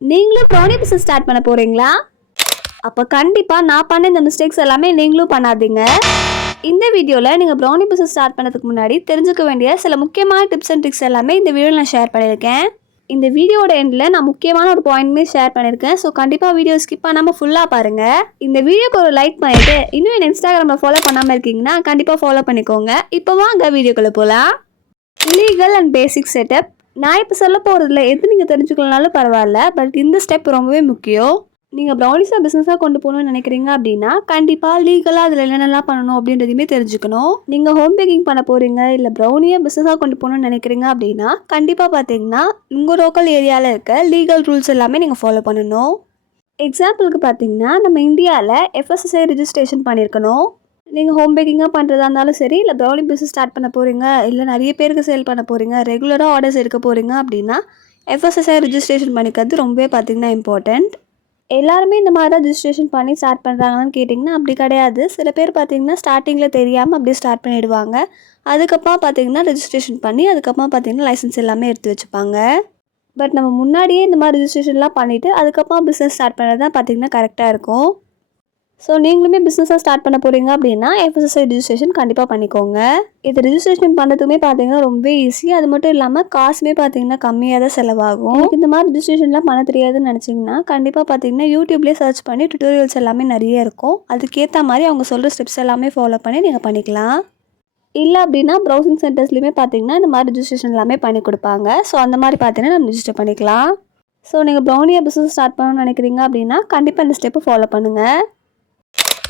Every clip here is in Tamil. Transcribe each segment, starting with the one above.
நீங்களும் ப்ரௌனி பிஸ்னஸ் ஸ்டார்ட் பண்ண போகிறீங்களா? அப்போ கண்டிப்பாக நான் பண்ண இந்த மிஸ்டேக்ஸ் எல்லாமே நீங்களும் பண்ணாதீங்க. இந்த வீடியோவில் நீங்கள் ப்ரௌனி பிஸ்னஸ் ஸ்டார்ட் பண்ணதுக்கு முன்னாடி தெரிஞ்சுக்க வேண்டிய சில முக்கியமான டிப்ஸ் அண்ட் ட்ரிக்ஸ் எல்லாமே இந்த வீடியோவில் நான் ஷேர் பண்ணியிருக்கேன். இந்த வீடியோட எண்டில் நான் முக்கியமான ஒரு பாயிண்ட்மே ஷேர் பண்ணியிருக்கேன். ஸோ கண்டிப்பாக வீடியோ ஸ்கிப் பண்ணாமல் ஃபுல்லாக பாருங்கள். இந்த வீடியோக்கு ஒரு லைக் பண்ணிவிட்டு இன்னும் என் இன்ஸ்டாகிராமில் ஃபாலோ பண்ணாமல் இருக்கீங்கன்னா கண்டிப்பாக ஃபாலோ பண்ணிக்கோங்க. இப்போ வாங்க வீடியோக்குள்ளே போகலாம். Legal and basic setup. நான் இப்போ சொல்ல போகிறதுல எது நீங்கள் தெரிஞ்சுக்கலனாலும் பரவாயில்ல, பட் இந்த ஸ்டெப் ரொம்பவே முக்கியம். நீங்கள் ப்ரௌனிஸாக பிஸ்னஸாக கொண்டு போகணும்னு நினைக்கிறீங்க அப்படின்னா கண்டிப்பாக லீகலாக அதில் என்னென்னலாம் பண்ணணும் அப்படின்றதையுமே தெரிஞ்சுக்கணும். நீங்கள் ஹோம் பேக்கிங் பண்ண போகிறீங்க இல்லை ப்ரௌனியை பிஸ்னஸாக கொண்டு போகணும்னு நினைக்கிறீங்க அப்படின்னா கண்டிப்பாக பார்த்தீங்கன்னா உங்கள் லோக்கல் ஏரியாவில் இருக்க லீகல் ரூல்ஸ் எல்லாமே நீங்கள் ஃபாலோ பண்ணணும். எக்ஸாம்பிளுக்கு பார்த்தீங்கன்னா நம்ம இந்தியாவில் FSSAI ரிஜிஸ்ட்ரேஷன் பண்ணியிருக்கணும். நீங்கள் ஹோம் பேக்கிங்காக பண்ணுறதா இருந்தாலும் சரி, இல்லை ப்ரௌனி பிஸ்னஸ் ஸ்டார்ட் பண்ண போகிறீங்க, இல்லை நிறைய பேருக்கு சேல் பண்ண போகிறீங்க, ரெகுலராக ஆர்டர்ஸ் எடுக்க போகிறீங்க அப்படின்னா FSSAI ரிஜிஸ்ட்ரேஷன் பண்ணிக்கிறது ரொம்பவே பார்த்திங்கன்னா இம்பார்ட்டண்ட். எல்லாருமே இந்த மாதிரி தான் ரிஜிஸ்ட்ரேஷன் பண்ணி ஸ்டார்ட் பண்ணுறாங்கன்னு கேட்டிங்கன்னா அப்படி கிடையாது. சில பேர் பார்த்திங்கன்னா ஸ்டார்டிங்கில் தெரியாமல் அப்படியே ஸ்டார்ட் பண்ணிவிடுவாங்க. அதுக்கப்புறம் பார்த்திங்கன்னா ரிஜிஸ்ட்ரேஷன் பண்ணி அதுக்கப்புறம் பார்த்திங்கன்னா லைசன்ஸ் எல்லாமே எடுத்து வச்சுப்பாங்க. பட் நம்ம முன்னாடியே இந்த மாதிரி ரிஜிஸ்ட்ரேஷன்லாம் பண்ணிவிட்டு அதுக்கப்புறம் பிஸ்னஸ் ஸ்டார்ட் பண்ணுறது தான் பார்த்திங்கன்னா கரெக்டாக இருக்கும். ஸோ நீங்களுமே பிஸ்னஸாக ஸ்டார்ட் பண்ண போகிறீங்க அப்படின்னா FSSAI ரிஜிஸ்ட்ரேஷன் கண்டிப்பாக பண்ணிக்கோங்க. இது ரிஜிஸ்ட்ரேஷன் பண்ணுறதுக்குமே பார்த்தீங்கன்னா ரொம்ப ஈஸி. அது மட்டும் இல்லாமல் காசுமே பார்த்தீங்கன்னா கம்மியாக தான் செலவாகும். இந்த மாதிரி ரிஜிஸ்ட்ரேஷன்லாம் பண்ண தெரியாதுன்னு நினச்சிங்கன்னா கண்டிப்பாக பார்த்தீங்கன்னா யூடியூப்லேயே சர்ச் பண்ணி டுட்டோரியல்ஸ் எல்லாமே நிறைய இருக்கும். அதுக்கேற்ற மாதிரி அவங்க சொல்கிற ஸ்டெப்ஸ் எல்லாமே ஃபாலோ பண்ணி நீங்கள் பண்ணிக்கலாம். இல்லை அப்படின்னா ப்ரௌசிங் சென்டர்ஸ்லையுமே பார்த்தீங்கன்னா இந்த மாதிரி ரிஜிஸ்ட்ரேஷன் எல்லாமே பண்ணி கொடுப்பாங்க. ஸோ அந்த மாதிரி பார்த்தீங்கன்னா நம்ம ரிஜிஸ்டர் பண்ணிக்கலாம். ஸோ நீங்கள் ப்ரௌனியை பிஸ்னஸ் ஸ்டார்ட் பண்ணணும்னு நினைக்கிறீங்க அப்படின்னா கண்டிப்பாக இந்த ஸ்டெப்பை ஃபாலோ பண்ணுங்கள்.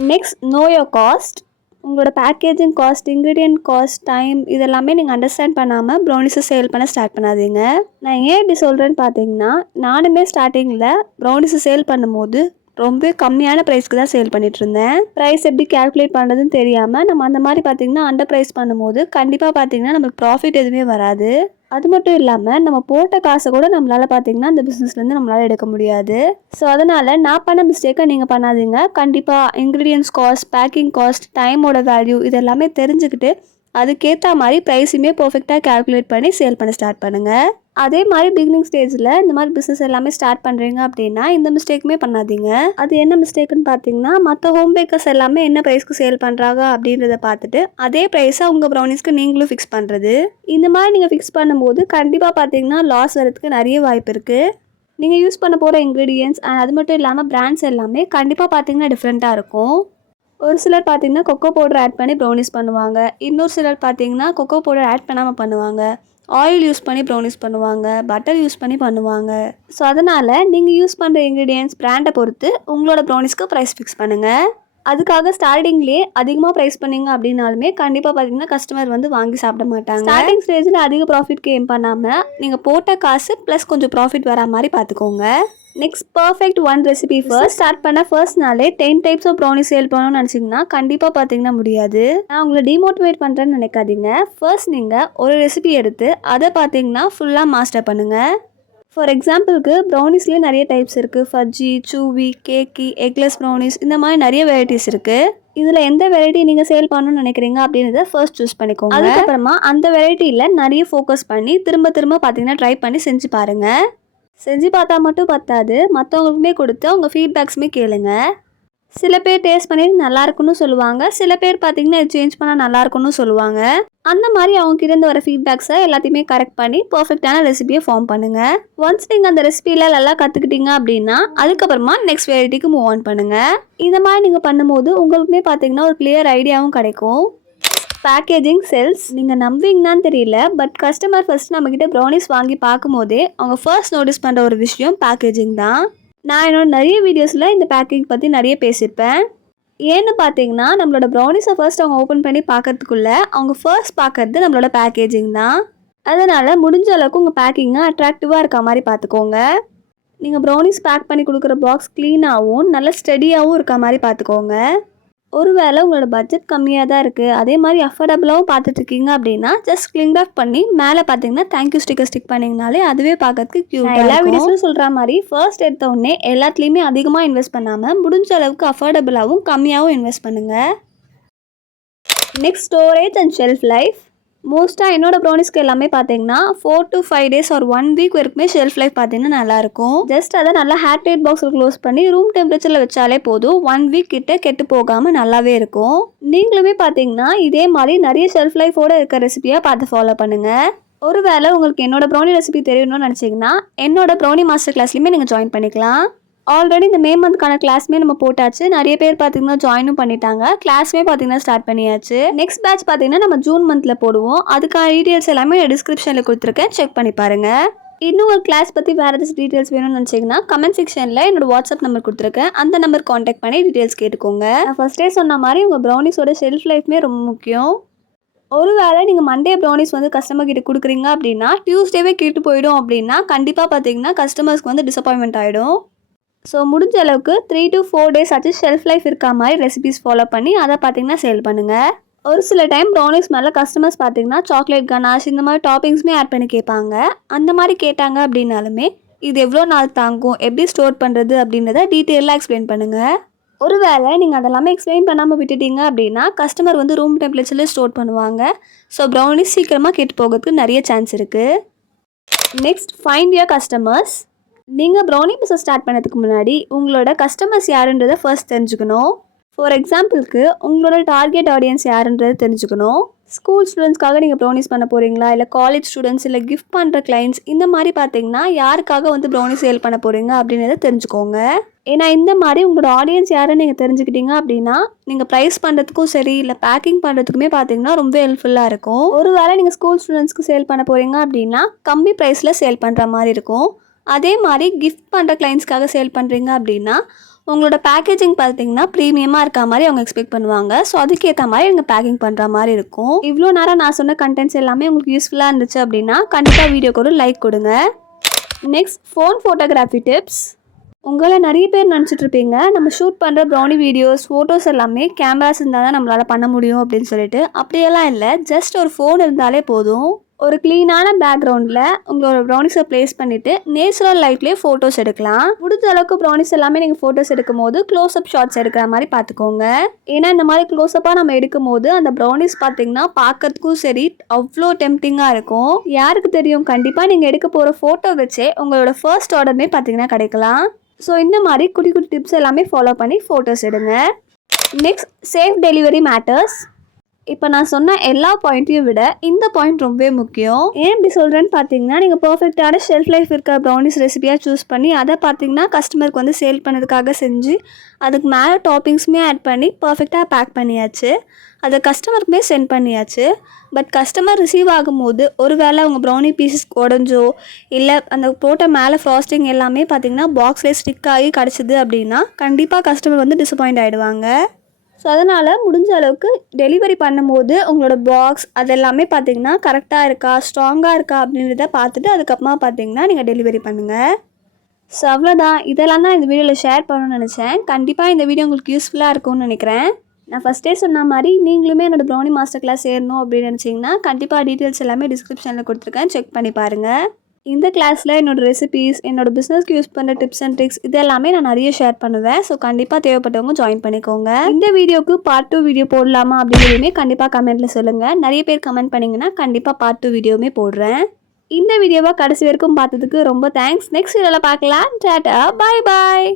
Next, know your cost. உங்களோட packaging cost, ingredient cost, time இதெல்லாமே நீங்கள் அண்டர்ஸ்டாண்ட் பண்ணாமல் ப்ரௌனிஸை சேல் பண்ண ஸ்டார்ட் பண்ணாதீங்க. நான் ஏன் இப்படி சொல்கிறேன்னு பார்த்தீங்கன்னா நானுமே ஸ்டார்டிங்கில் ப்ரௌனிஸை சேல் பண்ணும்போது ரொம்ப கம்மியான ப்ரைஸ்க்கு தான் சேல் பண்ணிட்டு இருந்தேன். ப்ரைஸ் எப்படி கேல்குலேட் பண்ணுறதுன்னு தெரியாமல் நம்ம அந்த மாதிரி பார்த்தீங்கன்னா அண்டர் ப்ரைஸ் பண்ணும்போது கண்டிப்பாக பார்த்தீங்கன்னா நமக்கு ப்ராஃபிட் எதுவுமே வராது. அது மட்டும் இல்லாமல் நம்ம போட்ட காசை கூட நம்மளால் பார்த்தீங்கன்னா அந்த பிஸ்னஸ்லேருந்து நம்மளால் எடுக்க முடியாது. ஸோ அதனால் நான் பண்ண மிஸ்டேக்கை நீங்கள் பண்ணாதீங்க. கண்டிப்பாக இன்க்ரீடியன்ஸ் காஸ்ட், பேக்கிங் காஸ்ட், டைமோட வேல்யூ இதெல்லாமே தெரிஞ்சுக்கிட்டு அதுக்கேற்ற மாதிரி ப்ரைஸுமே பர்ஃபெக்டாக கேல்குலேட் பண்ணி சேல் பண்ண ஸ்டார்ட் பண்ணுங்கள். அதே மாதிரி பிகினிங் ஸ்டேஜில் இந்த மாதிரி பிஸ்னஸ் எல்லாமே ஸ்டார்ட் பண்ணுறீங்க அப்படின்னா இந்த மிஸ்டேக்குமே பண்ணாதீங்க. அது என்ன மிஸ்டேக்குன்னு பார்த்தீங்கன்னா மற்ற ஹோம் பேக்கர்ஸ் எல்லாமே என்ன ப்ரைஸ்க்கு சேல் பண்ணுறாங்க அப்படின்றத பார்த்துட்டு அதே ப்ரைஸை உங்கள் ப்ரௌனிஸ்க்கு நீங்களும் ஃபிக்ஸ் பண்ணுறது. இந்த மாதிரி நீங்கள் ஃபிக்ஸ் பண்ணும்போது கண்டிப்பாக பார்த்தீங்கன்னா லாஸ் வரதுக்கு நிறைய வாய்ப்பு இருக்குது. நீங்கள் யூஸ் பண்ண போகிற இன்க்ரீடியன்ட்ஸ் அது மட்டும் இல்லாமல் பிராண்ட்ஸ் எல்லாமே கண்டிப்பாக பார்த்தீங்கன்னா டிஃப்ரெண்ட்டாக இருக்கும். ஒரு சிலர் பார்த்தீங்கன்னா கொக்கோ பவுடர் ஆட் பண்ணி ப்ரௌனிஸ் பண்ணுவாங்க. இன்னொரு சிலர் பார்த்தீங்கன்னா கொக்கோ பவுடர் ஆட் பண்ணாமல் பண்ணுவாங்க. ஆயில் யூஸ் பண்ணி ப்ரௌனிஸ் பண்ணுவாங்க. பட்டர் யூஸ் பண்ணி பண்ணுவாங்க. ஸோ அதனால் நீங்கள் யூஸ் பண்ணுற இன்க்ரீடியன்ட்ஸ் பிராண்டை பொறுத்து உங்களோட ப்ரௌனிஸ்க்கு ப்ரைஸ் ஃபிக்ஸ் பண்ணுங்கள். அதுக்காக ஸ்டார்டிங்லேயே அதிகமாக ப்ரைஸ் பண்ணிங்க அப்படின்னாலுமே கண்டிப்பாக பார்த்தீங்கன்னா கஸ்டமர் வந்து வாங்கி சாப்பிட மாட்டாங்க. ஸ்டார்டிங் ஸ்டேஜில் அதிக ப்ராஃபிட்க்கு ஏம் பண்ணாமல் நீங்கள் போட்ட காசு ப்ளஸ் கொஞ்சம் ப்ராஃபிட் வரா மாதிரி பார்த்துக்கோங்க. Next, perfect one recipe. Start பண்ண ஃபர்ஸ்ட் நாளே 10 டைப்ஸ் ஆஃப் ப்ரௌனி சேல் பண்ணணும்னு நினச்சிங்கன்னா கண்டிப்பாக பார்த்தீங்கன்னா முடியாது. நான் உங்களை டிமோட்டிவேட் பண்ணுறேன்னு நினைக்காதீங்க. ஃபர்ஸ்ட் நீங்கள் ஒரு ரெசிபி எடுத்து அதை பார்த்தீங்கன்னா ஃபுல்லாக மாஸ்டர் பண்ணுங்கள். ஃபார் எக்ஸாம்பிளுக்கு ப்ரௌனிஸ்லேயே நிறைய டைப்ஸ் இருக்குது. ஃபஜ்ஜி, சூவி, கேக்கி, எக்லெஸ் ப்ரௌனிஸ் இந்த மாதிரி நிறைய வெரைட்டிஸ் இருக்குது. இதில் எந்த வெரைட்டி நீங்கள் சேல் பண்ணணும்னு நினைக்கிறீங்க அப்படின்றத ஃபர்ஸ்ட் சூஸ் பண்ணிக்கோங்க. அதுக்கப்புறமா அந்த வெரைட்டியில் நிறைய ஃபோக்கஸ் பண்ணி திரும்ப திரும்ப பார்த்தீங்கன்னா ட்ரை பண்ணி செஞ்சு பாருங்கள். செஞ்சு பார்த்தா மட்டும் பத்தாது, மற்றவங்களுக்குமே கொடுத்து அவங்க ஃபீட்பேக்ஸுமே கேளுங்க. சில பேர் டேஸ்ட் பண்ணிட்டு நல்லா இருக்குன்னு சொல்லுவாங்க. சில பேர் பார்த்தீங்கன்னா இது சேஞ்ச் பண்ணால் நல்லா இருக்குன்னு சொல்லுவாங்க. அந்த மாதிரி அவங்க கிட்ட வர ஃபீட்பேக்ஸை எல்லாத்தையுமே கரெக்ட் பண்ணி பர்ஃபெக்டான ரெசிபியை ஃபார்ம் பண்ணுங்கள். ஒன்ஸ் நீங்கள் அந்த ரெசிபியில் நல்லா கற்றுக்கிட்டீங்க அப்படின்னா அதுக்கப்புறமா நெக்ஸ்ட் வெரைட்டிக்கு மூவ் ஆன் பண்ணுங்கள். இந்த மாதிரி நீங்கள் பண்ணும்போது உங்களுக்குமே பார்த்தீங்கன்னா ஒரு கிளியர் ஐடியாவும் கிடைக்கும். Packaging sells. நீங்கள் நம்புவீங்கன்னான்னு தெரியல, பட் கஸ்டமர் ஃபர்ஸ்ட் நம்மக்கிட்ட ப்ரௌனிஸ் வாங்கி பார்க்கும்போதே அவங்க ஃபர்ஸ்ட் நோட்டீஸ் பண்ணுற ஒரு விஷயம் பேக்கேஜிங் தான். நான் என்னோட நிறைய வீடியோஸில் இந்த பேக்கேஜ் பற்றி நிறைய பேசியிருப்பேன். ஏன்னு பார்த்தீங்கன்னா நம்மளோட ப்ரௌனிஸை ஃபர்ஸ்ட் அவங்க ஓப்பன் பண்ணி பார்க்கறதுக்குள்ளே அவங்க ஃபர்ஸ்ட் பார்க்கறது நம்மளோட பேக்கேஜிங் தான். அதனால் முடிஞ்ச அளவுக்கு உங்கள் பேக்கிங்கை அட்ராக்டிவாக இருக்க மாதிரி பார்த்துக்கோங்க. நீங்கள் ப்ரௌனிஸ் பேக் பண்ணி கொடுக்குற பாக்ஸ் க்ளீனாகவும் நல்ல ஸ்டெடியாகவும் இருக்க மாதிரி பார்த்துக்கோங்க. ஒருவேளை உங்களோட பட்ஜெட் கம்மியாக தான் இருக்குது, அதே மாதிரி அஃபோர்டபுளாகவும் பார்த்துட்ருக்கீங்க அப்படின்னா ஜஸ்ட் கிளிங் ஆஃப் பண்ணி மேலே பார்த்தீங்கன்னா தேங்க்யூ ஸ்டிக்கர் ஸ்டிக் பண்ணிங்கனாலே அதுவே பார்க்கறதுக்கு க்யூட்டாக. எல்லா வீடியோஸும் சொல்கிற மாதிரி ஃபர்ஸ்ட் எடுத்த உடனே எல்லாத்துலேயுமே அதிகமாக இன்வெஸ்ட் பண்ணாமல் முடிஞ்ச அளவுக்கு அஃபோர்டபுளாகவும் கம்மியாகவும் இன்வெஸ்ட் பண்ணுங்கள். Next, storage and shelf life. மோஸ்ட்டாக என்னோட ப்ரௌனிஸ்க்கு எல்லாமே பார்த்தீங்கன்னா 4 to 5 days ஒரு 1 வீக் வரைக்குமே ஷெல்ஃப் லைஃப் பார்த்தீங்கன்னா நல்லாயிருக்கும். ஜஸ்ட் அதை நல்லா ஹேர் டைட் பாக்ஸில் க்ளோஸ் பண்ணி ரூம் டெம்பரேச்சரில் வச்சாலே போதும், 1 வீக் கிட்ட கெட்டு போகாமல் நல்லாவே இருக்கும். நீங்களுமே பார்த்தீங்கன்னா இதே மாதிரி நிறைய ஷெல்ஃப் லைஃபோடு இருக்க ரெசிபியாக பார்த்து ஃபாலோ பண்ணுங்கள். ஒருவேளை உங்களுக்கு என்னோட ப்ரௌனி ரெசிபி தெரியணும்னு நினச்சிங்கன்னா என்னோட ப்ரௌனி மாஸ்டர் கிளாஸ்லையுமே நீங்கள் ஜாயின் பண்ணிக்கலாம். ஆல்ரெடி இந்த மே மந்த்க்கான கிளாஸ்மே நம்ம போட்டாச்சு. நிறைய பேர் பார்த்தீங்கன்னா ஜாயினும் பண்ணிட்டாங்க. கிளாஸ்மே பார்த்தீங்கன்னா ஸ்டார்ட் பண்ணியாச்சு. நெக்ஸ்ட் பேட்ச் பார்த்தீங்கன்னா நம்ம ஜூன் மந்தில் போடுவோம். அதுக்கான டீட்டெயில்ஸ் எல்லாமே டிஸ்கிரிப்ஷனில் கொடுத்துருக்கேன், செக் பண்ணி பாருங்கள். இன்னும் ஒரு கிளாஸ் பற்றி வேறு ஏதாச்சும் டீட்டெயில்ஸ் வேணும்னு நினச்சிங்கன்னா கமெண்ட் செக்ஷனில் என்னோட வாட்ஸ்அப் நம்பர் கொடுத்துருக்கேன், அந்த நம்பர் காண்டாக்ட் பண்ணி டீட்டெயில்ஸ் கேட்டுக்கோங்க. நான் ஃபஸ்ட்டே சொன்ன மாதிரி உங்கள் ப்ரௌனிஸோட ஷெல்ஃப் லைஃப்மே ரொம்ப முக்கியம். ஒருவேளை நீங்கள் மண்டே ப்ரௌனிஸ் வந்து கஸ்டமர் கிட்ட கொடுக்குறீங்க அப்படின்னா டியூஸ்டேவே கேட்டு போயிடும் அப்படின்னா கண்டிப்பாக பார்த்தீங்கன்னா கஸ்டமர்ஸ்க்கு வந்து டிசப்பாயின்மெண்ட் ஆகிடும். ஸோ முடிஞ்ச அளவுக்கு 3 to 4 days ஆச்சு ஷெல்ஃப் லைஃப் இருக்கா மாதிரி ரெசிபிஸ் ஃபாலோ பண்ணி அதை பார்த்தீங்கன்னா சேல் பண்ணுங்கள். ஒரு சில டைம் ப்ரௌனிஸ் மேலே கஸ்டமர்ஸ் பார்த்தீங்கன்னா சாக்லேட் கனாஷ் இந்த மாதிரி டாப்பிங்ஸுமே ஆட் பண்ணி கேட்பாங்க. அந்த மாதிரி கேட்டாங்க அப்படின்னாலுமே இது எவ்வளோ நாள் தாங்கும், எப்படி ஸ்டோர் பண்ணுறது அப்படின்றத டீட்டெயிலாக எக்ஸ்பிளைன் பண்ணுங்கள். ஒருவேளை நீங்கள் அதெல்லாமே எக்ஸ்பிளைன் பண்ணாமல் விட்டுட்டீங்க அப்படின்னா கஸ்டமர் வந்து ரூம் டெம்பரேச்சரில் ஸ்டோர் பண்ணுவாங்க. ஸோ ப்ரௌனிஸ் சீக்கிரமாக கெட்டு போகிறதுக்கு நிறைய சான்ஸ் இருக்குது. Next, find your customers. நீங்கள் ப்ரௌனி பிஸ்னஸ் ஸ்டார்ட் பண்ணதுக்கு முன்னாடி உங்களோட கஸ்டமர்ஸ் யாருன்றதை ஃபர்ஸ்ட் தெரிஞ்சுக்கணும். ஃபார் எக்ஸாம்பிளுக்கு உங்களோட டார்கெட் ஆடியன்ஸ் யாருன்றது தெரிஞ்சுக்கணும். ஸ்கூல் ஸ்டூடெண்ட்ஸ்க்காக நீங்கள் ப்ரௌனிஸ் பண்ண போகிறீங்களா, இல்லை காலேஜ் ஸ்டூடெண்ட்ஸ், இல்லை கிஃப்ட் பண்ணுற கிளைண்ட்ஸ், இந்த மாதிரி பார்த்தீங்கன்னா யாருக்காக வந்து ப்ரௌனி சேல் பண்ண போகிறீங்க அப்படின்றத தெரிஞ்சுக்கோங்க. ஏன்னா இந்த மாதிரி உங்களோட ஆடியன்ஸ் யாருன்னு நீங்கள் தெரிஞ்சுக்கிட்டீங்க அப்படின்னா நீங்கள் ப்ரைஸ் பண்ணுறதுக்கும் சரி இல்லை பேக்கிங் பண்ணுறதுக்குமே பார்த்தீங்கன்னா ரொம்ப ஹெல்ப்ஃபுல்லாக இருக்கும். ஒருவேளை நீங்கள் ஸ்கூல் ஸ்டூடெண்ட்ஸ்க்கு சேல் பண்ண போகிறீங்க அப்படின்னா கம்மி ப்ரைஸில் சேல் பண்ணுற மாதிரி இருக்கும். அதே மாதிரி கிஃப்ட் பண்ணுற கிளைண்ட்ஸ்க்காக சேல் பண்ணுறீங்க அப்படின்னா உங்களோட பேக்கேஜிங் பார்த்தீங்கன்னா ப்ரீமியமாக இருக்க மாதிரி அவங்க எக்ஸ்பெக்ட் பண்ணுவாங்க. ஸோ அதுக்கேற்ற மாதிரி நீங்கள் பேக்கிங் பண்ணுற மாதிரி இருக்கும். இவ்வளோ நேரம் நான் சொன்ன கண்டென்ட்ஸ் எல்லாமே உங்களுக்கு யூஸ்ஃபுல்லாக இருந்துச்சு அப்படின்னா கண்டிப்பாக வீடியோக்கு ஒரு லைக் கொடுங்க. Next, phone photography tips. உங்களை நிறைய பேர் நினச்சிட்ருப்பீங்க நம்ம ஷூட் பண்ணுற ப்ரௌனி வீடியோஸ் ஃபோட்டோஸ் எல்லாமே கேமராஸ் இருந்தால் தான் நம்மளால் பண்ண முடியும் அப்படின்னு சொல்லிட்டு. அப்படியெல்லாம் இல்லை, ஜஸ்ட் ஒரு ஃபோன் இருந்தாலே போதும். ஒரு க்ளீனான பேக்ரவுண்டில் உங்களோட ப்ரௌனிஸை ப்ளேஸ் பண்ணிவிட்டு நேச்சுரல் லைட்லேயே ஃபோட்டோஸ் எடுக்கலாம். முடிஞ்ச அளவுக்கு ப்ரௌனிஸ் எல்லாமே நீங்கள் ஃபோட்டோஸ் எடுக்கும் போது க்ளோஸ்அப் ஷாட்ஸ் எடுக்கிற மாதிரி பார்த்துக்கோங்க. ஏன்னா இந்த மாதிரி க்ளோஸ்அப்பாக நம்ம எடுக்கும் போது அந்த ப்ரௌனிஸ் பார்த்தீங்கன்னா பார்க்கறதுக்கும் சரி அவ்வளோ டெம்ப்டிங்காக இருக்கும். யாருக்கு தெரியும், கண்டிப்பாக நீங்கள் எடுக்க போகிற ஃபோட்டோ வச்சே உங்களோட ஃபர்ஸ்ட் ஆர்டர்மே பார்த்தீங்கன்னா கிடைக்கலாம். ஸோ இந்த மாதிரி குட்டி குட்டி டிப்ஸ் எல்லாமே ஃபாலோ பண்ணி ஃபோட்டோஸ் எடுங்க. Next, safe delivery matters. இப்போ நான் சொன்ன எல்லா பாயிண்ட்டையும் விட இந்த பாயிண்ட் ரொம்பவே முக்கியம். ஏன் இப்படி சொல்கிறேன்னு பார்த்தீங்கன்னா நீங்கள் பர்ஃபெக்டான ஷெல்ஃப் லைஃப் இருக்கிற ப்ரௌனிஸ் ரெசிபியாக சூஸ் பண்ணி அதை பார்த்தீங்கன்னா கஸ்டமருக்கு வந்து சேல் பண்ணதுக்காக செஞ்சு அதுக்கு மேலே டாப்பிங்ஸுமே ஆட் பண்ணி பர்ஃபெக்டாக பேக் பண்ணியாச்சு, அதை கஸ்டமருக்குமே சென்ட் பண்ணியாச்சு. பட் கஸ்டமர் ரிசீவ் ஆகும்போது ஒரு வேளை அவங்க ப்ரௌனி பீசஸ் உடஞ்சோ இல்லை அந்த போட்ட மேலே ஃப்ராஸ்டிங் எல்லாமே பார்த்தீங்கன்னா பாக்ஸ்லேயே ஸ்டிக் ஆகி கிடச்சிது அப்படின்னா கண்டிப்பாக கஸ்டமர் வந்து டிசப்பாயிண்ட் ஆகிடுவாங்க. ஸோ அதனால் முடிஞ்ச அளவுக்கு டெலிவரி பண்ணும்போது உங்களோட பாக்ஸ் அதெல்லாமே பார்த்தீங்கன்னா கரெக்டாக இருக்கா, ஸ்ட்ராங்காக இருக்கா அப்படின்றத பார்த்துட்டு அதுக்கப்புறமா பார்த்தீங்கன்னா நீங்கள் டெலிவரி பண்ணுங்கள். ஸோ அவ்வளோதான், இதெல்லாம் தான் இந்த வீடியோவில் ஷேர் பண்ணணும்னு நினச்சேன். கண்டிப்பாக இந்த வீடியோ உங்களுக்கு யூஸ்ஃபுல்லாக இருக்கும்னு நினைக்கிறேன். நான் ஃபஸ்ட்டே சொன்ன மாதிரி நீங்களுமே என்னோடய ப்ரௌனி மாஸ்டர் கிளாஸ் சேரணும் அப்படின்னு நினச்சிங்கன்னா கண்டிப்பாக டீட்டெயில்ஸ் எல்லாமே டிஸ்கிரிப்ஷனில் கொடுத்துருக்கேன், செக் பண்ணி பாருங்கள். இந்த கிளாஸில் என்னோடய ரெசிபீஸ், என்னோடய பிஸ்னஸ்க்கு யூஸ் பண்ணுற டிப்ஸ் அண்ட் ட்ரிக்ஸ் இது எல்லாமே நான் நிறைய ஷேர் பண்ணுவேன். ஸோ கண்டிப்பாக தேவைப்பட்டவங்க ஜாயின் பண்ணிக்கோங்க. இந்த வீடியோக்கு பார்ட் 2 வீடியோ போடலாமா அப்படிங்கிறதுமே கண்டிப்பாக கமெண்ட்டில் சொல்லுங்கள். நிறைய பேர் கமெண்ட் பண்ணிங்கன்னா கண்டிப்பாக பார்ட் 2 வீடியோவுமே போடுறேன். இந்த வீடியோவை கடைசி வரைக்கும் பார்த்ததுக்கு ரொம்ப தேங்க்ஸ். நெக்ஸ்ட் வீடியோவில் பார்க்கலாம். டாடா, பாய் பாய்.